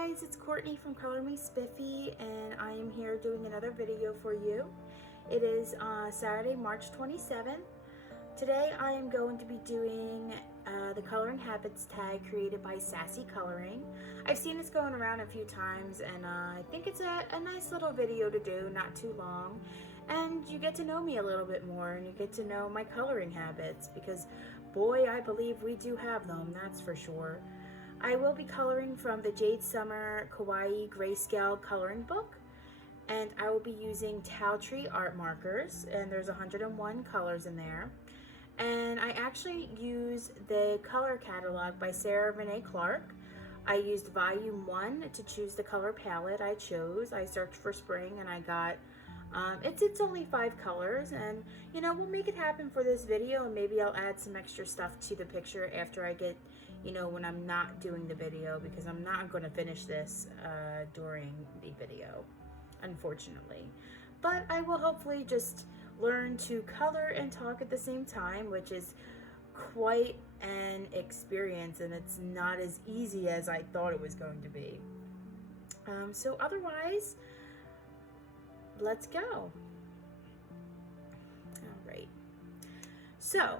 guys, it's Courtney from Color Me Spiffy, and I am here doing another video for you. It is Saturday, March 27th. Today I am going to be doing the Coloring Habits tag created by Sassy Coloring. I've seen this going around a few times, and I think it's a nice little video to do, not too long. And you get to know me a little bit more, and you get to know my coloring habits, because boy, I believe we do have them, that's for sure. I will be coloring from the Jade Summer Kawaii Grayscale coloring book, and I will be using Towel Tree art markers, and there's 101 colors in there. And I actually use the color catalog by Sarah Renee Clark. I used volume 1 to choose the color palette I chose. I searched for spring and I got it's only 5 colors, and you know, we'll make it happen for this video, and maybe I'll add some extra stuff to the picture after I get, you know, when I'm not doing the video, because I'm not going to finish this during the video, unfortunately. But I will hopefully just learn to color and talk at the same time, which is quite an experience, and it's not as easy as I thought it was going to be. So otherwise, let's go. All right. So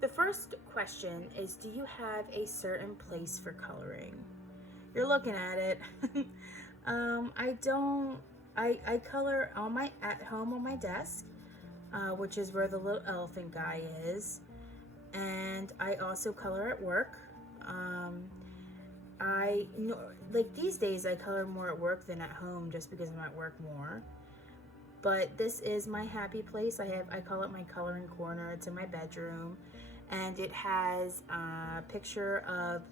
the first question is, do you have a certain place for coloring? You're looking at it. I don't. I color at home on my desk, which is where the little elephant guy is, and I also color at work. Like these days I color more at work than at home, just because I'm at work more. But this is my happy place. I call it my coloring corner. It's in my bedroom, and it has a picture of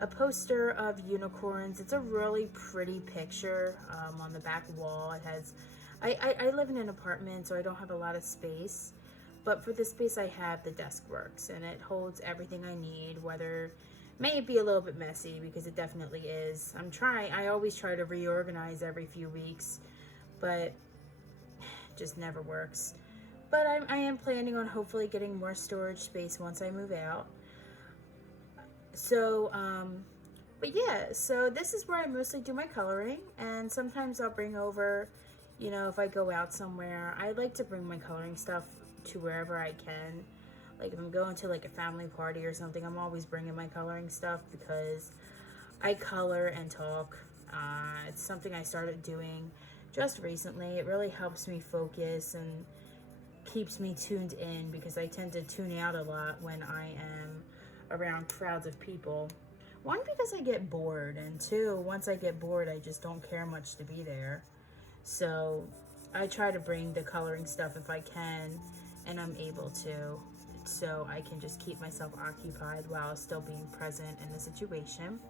a poster of unicorns. It's a really pretty picture on the back wall. It has, I live in an apartment, so I don't have a lot of space, but for the space I have, the desk works, and it holds everything I need, whether may be a little bit messy, because it definitely is. I always try to reorganize every few weeks, but just never works. But I am planning on hopefully getting more storage space once I move out. So but yeah, so this is where I mostly do my coloring, and sometimes I'll bring over, you know, if I go out somewhere, I like to bring my coloring stuff to wherever I can. Like if I'm going to like a family party or something, I'm always bringing my coloring stuff, because I color and talk. It's something I started doing just recently. It really helps me focus and keeps me tuned in, because I tend to tune out a lot when I am around crowds of people. One, because I get bored, and two, once I get bored, I just don't care much to be there. So I try to bring the coloring stuff if I can, and I'm able to, so I can just keep myself occupied while still being present in the situation.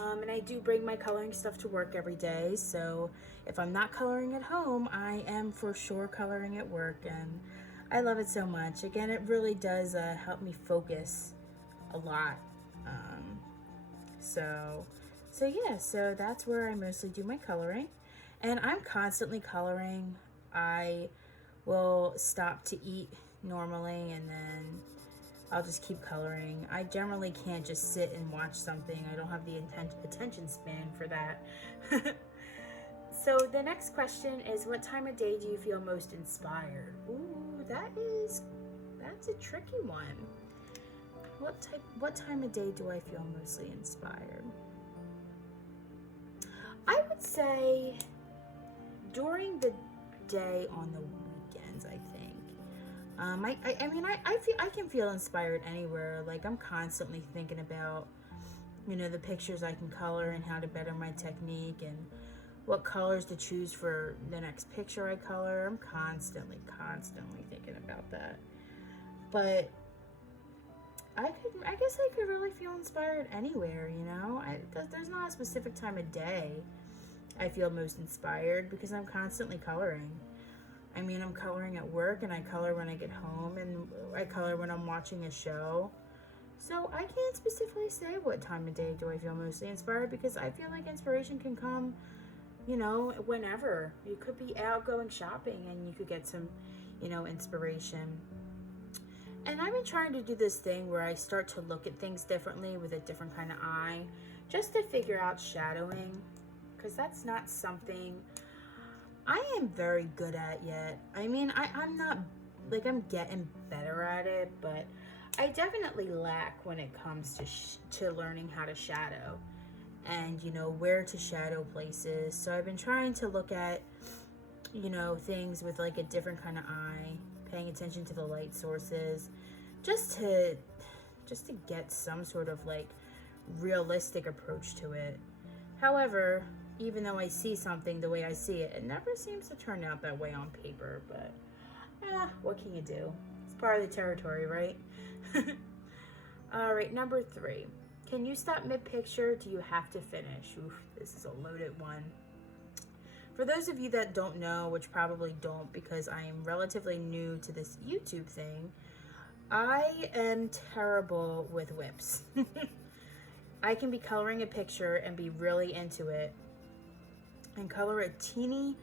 And I do bring my coloring stuff to work every day, so if I'm not coloring at home, I am for sure coloring at work, and I love it so much. Again, it really does help me focus a lot. So yeah, so that's where I mostly do my coloring, and I'm constantly coloring. I will stop to eat normally, and then I'll just keep coloring. I generally can't just sit and watch something. I don't have the attention span for that. So the next question is, what time of day do you feel most inspired? Ooh, that's a tricky one. What time of day do I feel mostly inspired? I would say during the day on the weekends, I think. I can feel inspired anywhere. Like I'm constantly thinking about, you know, the pictures I can color and how to better my technique and what colors to choose for the next picture I color. I'm constantly thinking about that. But I guess I could really feel inspired anywhere, you know? There's not a specific time of day I feel most inspired, because I'm constantly coloring. I mean, I'm coloring at work, and I color when I get home, and I color when I'm watching a show. So I can't specifically say what time of day do I feel mostly inspired, because I feel like inspiration can come, you know, whenever. You could be out going shopping and you could get some, you know, inspiration. And I've been trying to do this thing where I start to look at things differently with a different kind of eye, just to figure out shadowing, because that's not something I am very good at yet. I mean, I'm not, like, I'm getting better at it, but I definitely lack when it comes to learning how to shadow and, you know, where to shadow places. So I've been trying to look at, you know, things with like a different kind of eye, paying attention to the light sources, just to get some sort of like realistic approach to it. However, even though I see something the way I see it, it never seems to turn out that way on paper, but what can you do? It's part of the territory, right? All right, number 3. Can you stop mid-picture? Do you have to finish? Oof, this is a loaded one. For those of you that don't know, which probably don't because I am relatively new to this YouTube thing, I am terrible with whips. I can be coloring a picture and be really into it and color a teeny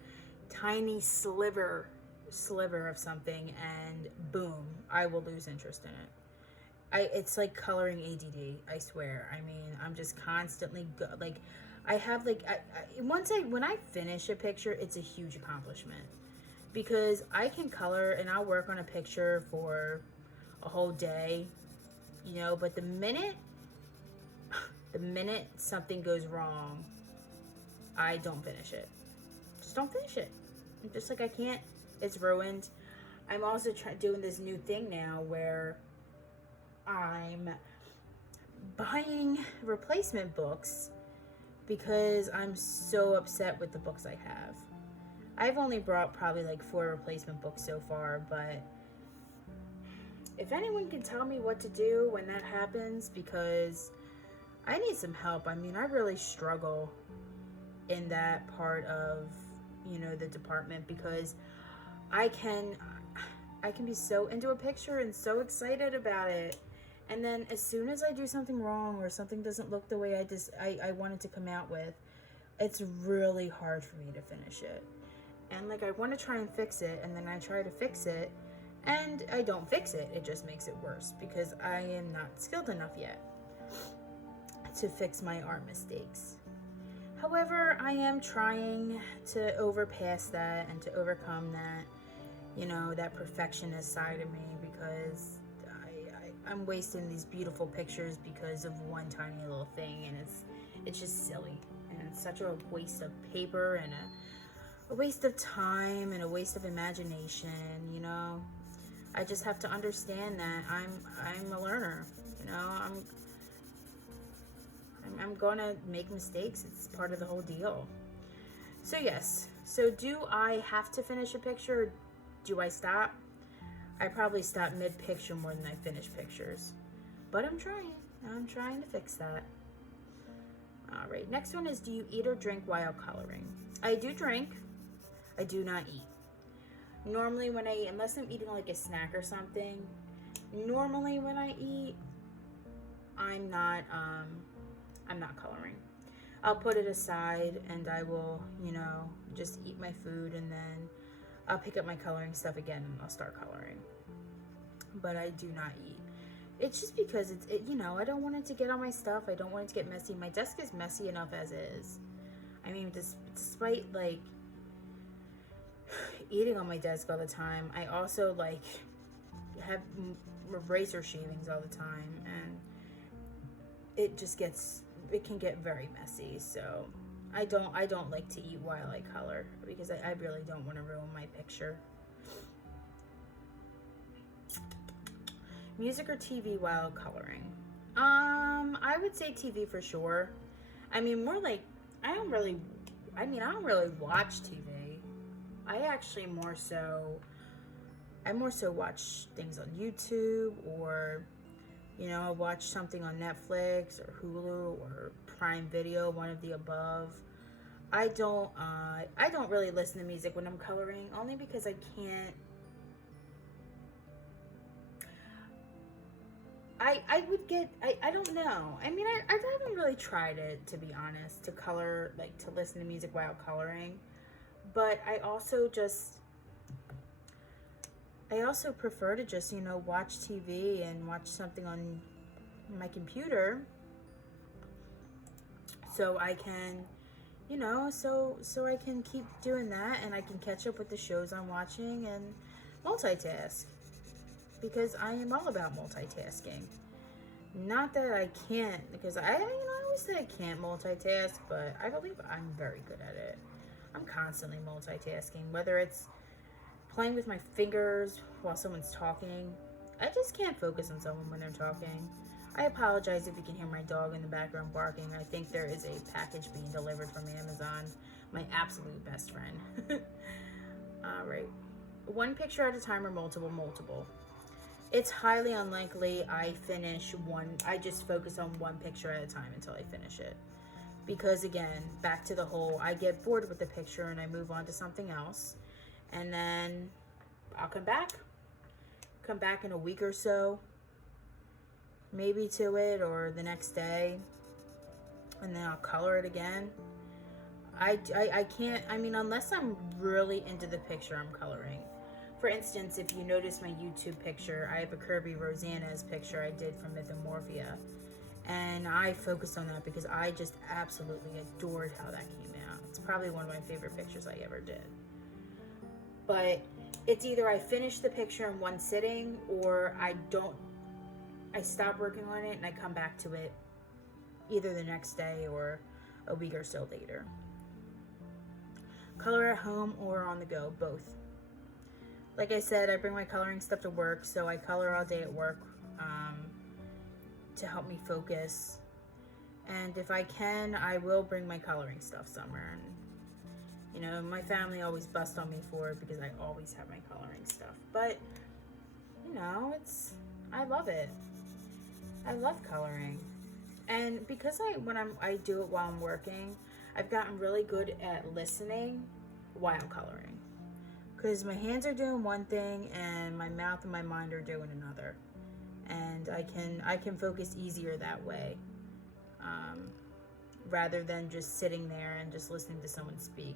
tiny sliver of something, and boom, I will lose interest in it. It's like coloring ADD, I swear. I mean, I'm just constantly like, I have like, when I finish a picture, it's a huge accomplishment because I can color and I'll work on a picture for a whole day, you know, but the minute something goes wrong, I don't finish it. Just don't finish it. I'm just like, I can't, it's ruined. I'm also doing this new thing now where I'm buying replacement books because I'm so upset with the books I have. I've only brought probably like 4 replacement books so far, but if anyone can tell me what to do when that happens, because I need some help. I mean, I really struggle in that part of, you know, the department, because I can be so into a picture and so excited about it, and then as soon as I do something wrong or something doesn't look the way I want it to come out with, it's really hard for me to finish it. And like, I want to try and fix it, and then I try to fix it and I don't fix it. It just makes it worse because I am not skilled enough yet to fix my art mistakes. However, I am trying to overpass that and to overcome that, you know, that perfectionist side of me, because I'm wasting these beautiful pictures because of one tiny little thing, and it's just silly, and it's such a waste of paper and a waste of time and a waste of imagination, you know. I just have to understand that I'm a learner, you know. I'm gonna make mistakes. It's part of the whole deal. So yes, so do I have to finish a picture? Do I stop? I probably stop mid-picture more than I finish pictures. But I'm trying to fix that. All right, next one is, do you eat or drink while coloring? I do drink. I do not eat. Normally when I eat, unless I'm eating like a snack or something, normally when I eat, I'm not coloring. I'll put it aside and I will, you know, just eat my food, and then I'll pick up my coloring stuff again and I'll start coloring. But I do not eat. It's just because you know, I don't want it to get on my stuff. I don't want it to get messy. My desk is messy enough as is. I mean, despite like eating on my desk all the time, I also like have razor shavings all the time, and it can get very messy. So I don't like to eat while I color, because I really don't want to ruin my picture. Music or TV while coloring? I would say TV for sure. I mean, more like, I don't really watch TV. I more so watch things on YouTube, or, you know, I watch something on Netflix or Hulu or Prime Video, one of the above. I don't really listen to music when I'm coloring, only because I can't. I don't know. I mean, I haven't really tried it, to be honest, to color, like to listen to music while coloring. But I also just, I also prefer to just, watch TV and watch something on my computer so I can, so I can keep doing that and I can catch up with the shows I'm watching and multitask, because I am all about multitasking. Not that I can't, because I always say I can't multitask, but I believe I'm very good at it. I'm constantly multitasking, whether it's playing with my fingers while someone's talking. I just can't focus on someone when they're talking. I apologize if you can hear my dog in the background barking. I think there is a package being delivered from Amazon. My absolute best friend. All right. One picture at a time or multiple. It's highly unlikely I just focus on one picture at a time until I finish it. Because again, back to the whole, I get bored with the picture and I move on to something else. And then I'll come back in a week or so, maybe to it, or the next day, and then I'll color it again. I can't, unless I'm really into the picture I'm coloring. For instance, if you notice my YouTube picture, I have a Kirby Rosanna's picture I did from Mythomorphia. And I focused on that because I just absolutely adored how that came out. It's probably one of my favorite pictures I ever did. But it's either I finish the picture in one sitting or I stop working on it and I come back to it either the next day or a week or so later. Color at home or on the go, both. Like I said, I bring my coloring stuff to work, so I color all day at work to help me focus. And if I can, I will bring my coloring stuff somewhere. And, my family always busts on me for it because I always have my coloring stuff. But, I love it. I love coloring. And because I do it while I'm working, I've gotten really good at listening while coloring. Because my hands are doing one thing and my mouth and my mind are doing another. And I can focus easier that way. Rather than just sitting there and just listening to someone speak.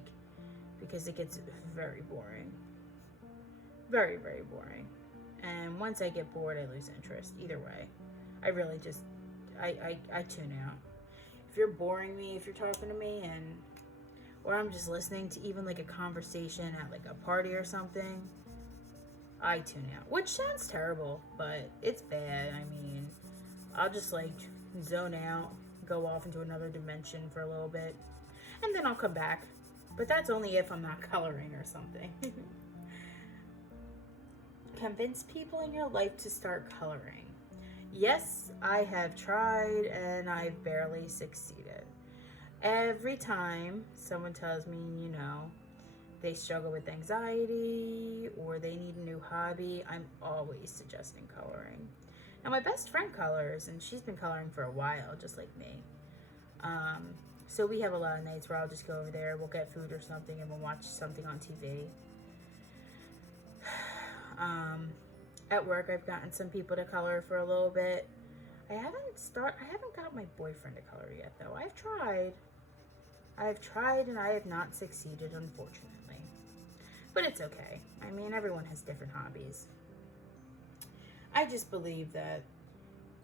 Because it gets very boring. Very, very boring. And once I get bored, I lose interest. Either way. I really just, I tune out. If you're boring me, if you're talking to me, or I'm just listening to even like a conversation at like a party or something, I tune out. Which sounds terrible, but it's bad. I'll just like zone out, go off into another dimension for a little bit, and then I'll come back. But that's only if I'm not coloring or something. Convince people in your life to start coloring. Yes, I have tried and I've barely succeeded. Every time someone tells me, they struggle with anxiety or they need a new hobby, I'm always suggesting coloring. Now, my best friend colors, and she's been coloring for a while, just like me. So we have a lot of nights where I'll just go over there, we'll get food or something, and we'll watch something on TV. At work, I've gotten some people to color for a little bit. I haven't got my boyfriend to color yet, though. I've tried and I have not succeeded, unfortunately. But it's okay. Everyone has different hobbies. I just believe that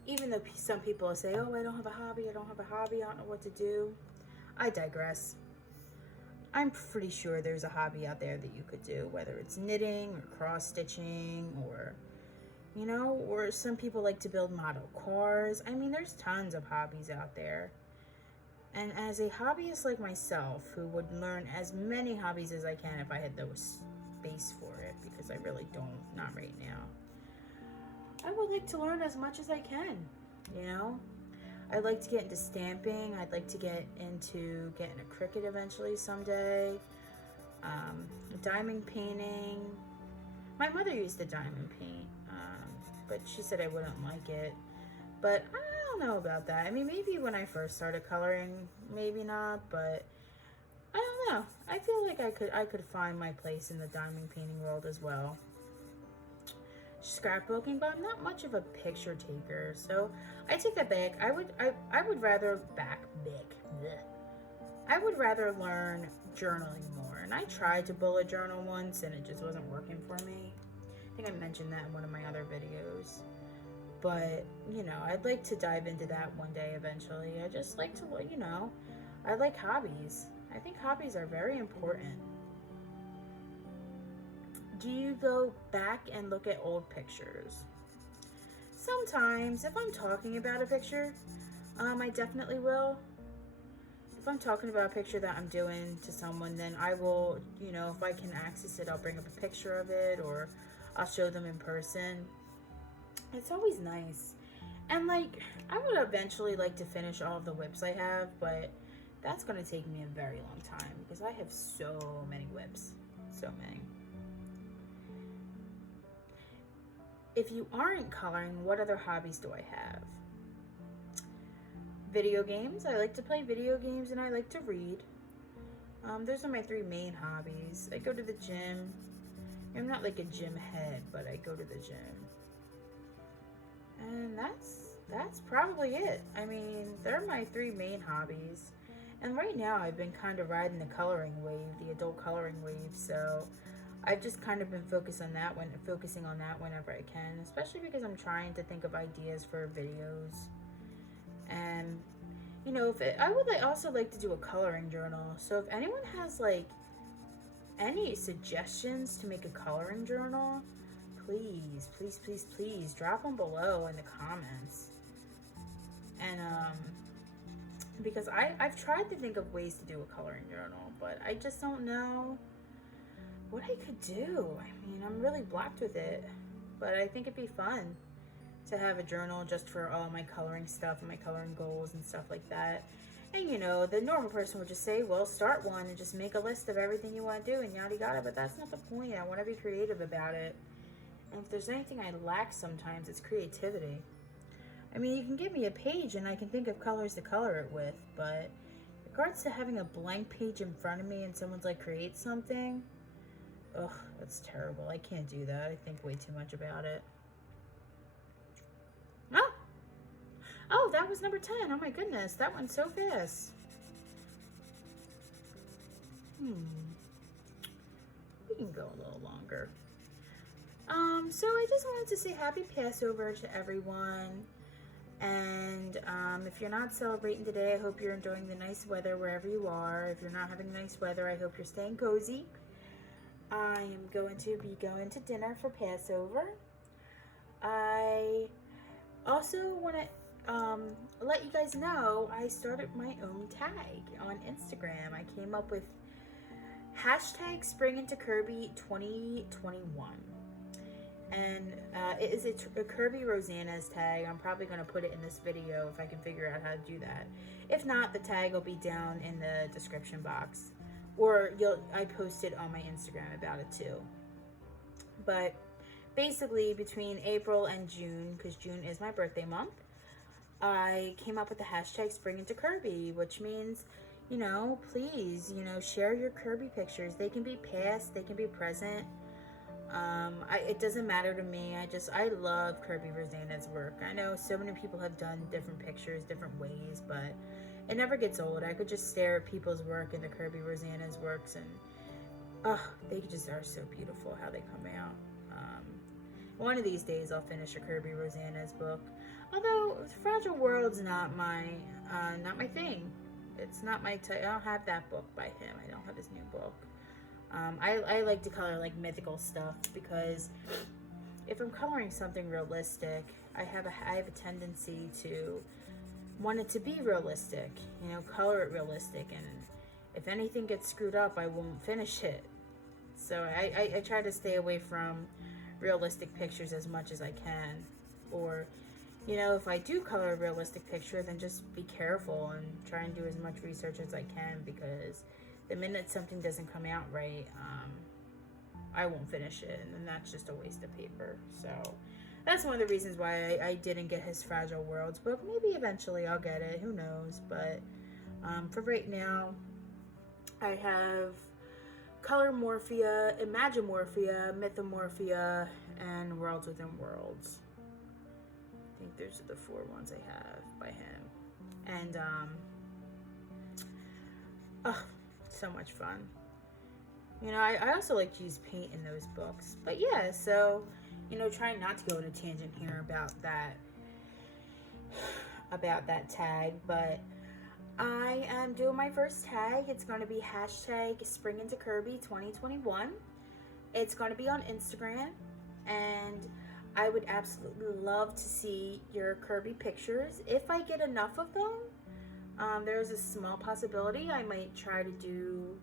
even though some people say, oh, I don't have a hobby, I don't know what to do. I digress. I'm pretty sure there's a hobby out there that you could do, whether it's knitting or cross-stitching or, or some people like to build model cars. There's tons of hobbies out there. And as a hobbyist like myself, who would learn as many hobbies as I can if I had the space for it, because I really don't, not right now. I would like to learn as much as I can, I'd like to get into stamping. I'd like to get into getting a Cricut eventually someday. Diamond painting. My mother used to diamond paint, but she said I wouldn't like it. But I don't know about that. Maybe when I first started coloring, maybe not, but I don't know. I feel like I could find my place in the diamond painting world as well. Scrapbooking, but I'm not much of a picture taker, so I take that back. I would rather I would rather learn journaling more, and I tried to bullet journal once and it just wasn't working for me. think I mentioned that in one of my other videos. But, you know, I'd like to dive into that one day eventually. I just like to, you know, I like hobbies. I think hobbies are very important. Do you go back and look at old pictures? Sometimes, if I'm talking about a picture, I definitely will. If I'm talking about a picture that I'm doing to someone, then I will, you know, if I can access it, I'll bring up a picture of it, or I'll show them in person. It's always nice. And like, I would eventually like to finish all of the whips I have, but that's going to take me a very long time because I have so many whips. So many. If you aren't coloring, what other hobbies do I have? Video games. I like to play video games and I like to read. Those are my three main hobbies. I go to the gym. I'm not like a gym head, but I go to the gym. And that's probably it. I mean, they're my three main hobbies. And right now I've been kind of riding the coloring wave, the adult coloring wave, so I've just kind of been focusing on that whenever I can, especially because I'm trying to think of ideas for videos. And you know, I would also like to do a coloring journal. So if anyone has like any suggestions to make a coloring journal, please, please, please, please drop them below in the comments. And because I've tried to think of ways to do a coloring journal, but I just don't know what I could do. I mean, I'm really blocked with it, but I think it'd be fun to have a journal just for all my coloring stuff and my coloring goals and stuff like that. And you know, the normal person would just say, well, start one and just make a list of everything you want to do and yada yada, but that's not the point. I want to be creative about it. And if there's anything I lack sometimes, it's creativity. I mean, you can give me a page and I can think of colors to color it with, but in regards to having a blank page in front of me and someone's like, create something, ugh, that's terrible. I can't do that. I think way too much about it. Oh, that was number 10. Oh my goodness, that went so fast. We can go a little longer. So I just wanted to say happy Passover to everyone. And if you're not celebrating today, I hope you're enjoying the nice weather wherever you are. If you're not having nice weather, I hope you're staying cozy. I am going to be going to dinner for Passover. I also want to let you guys know I started my own tag on Instagram. I came up with hashtag Spring into Kirby 2021. And it is a Kirby Rosanna's tag. I'm probably going to put it in this video if I can figure out how to do that. If not, the tag will be down in the description box. Or I posted on my Instagram about it too. But basically between April and June, because June is my birthday month, I came up with the hashtag Spring into Kirby, which means, you know, please, you know, share your Kirby pictures. They can be past, they can be present. It doesn't matter to me. I love Kirby Rosanna's work. I know so many people have done different pictures, different ways, but it never gets old. I could just stare at people's work and the Kirby Rosanna's works, and they just are so beautiful how they come out. One of these days I'll finish a Kirby Rosanna's book. Although Fragile World's not my thing. It's not my type. I don't have that book by him. I don't have his new book. I like to color like mythical stuff because if I'm coloring something realistic, I have a tendency to want it to be realistic, you know, color it realistic, and if anything gets screwed up, I won't finish it. So I try to stay away from realistic pictures as much as I can. Or, you know, if I do color a realistic picture, then just be careful and try and do as much research as I can, because the minute something doesn't come out right, I won't finish it, and then that's just a waste of paper. So that's one of the reasons why I didn't get his Fragile Worlds book. Maybe eventually I'll get it, who knows, but for right now, I have Colormorphia, Imagimorphia, Mythomorphia, and Worlds Within Worlds. I think those are the 4 ones I have by him. And so much fun. You know, I also like to use paint in those books. But yeah, so you know, trying not to go on a tangent here about that tag, but I am doing my first tag. It's going to be hashtag Spring into Kirby 2021. It's going to be on Instagram, and I would absolutely love to see your Kirby pictures. If I get enough of them, there's a small possibility I might try to do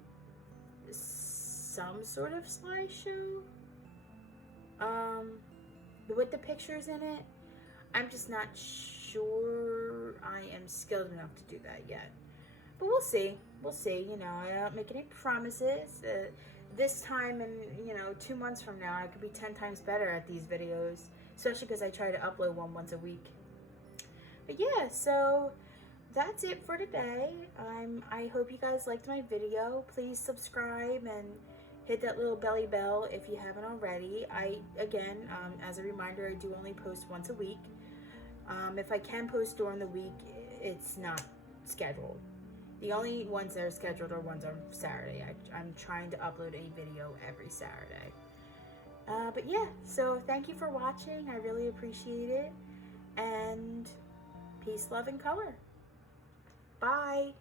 some sort of slideshow with the pictures in it. I'm just not sure I am skilled enough to do that yet. But we'll see. We'll see. You know, I don't make any promises. This time and, 2 months from now, I could be 10 times better at these videos. Especially because I try to upload one once a week. But yeah, so that's it for today. I hope you guys liked my video. Please subscribe and hit that little belly bell if you haven't already. Again, as a reminder, I do only post once a week. If I can post during the week, it's not scheduled. The only ones that are scheduled are ones on Saturday. I'm trying to upload a video every Saturday. But yeah, so thank you for watching. I really appreciate it. And peace, love, and color. Bye.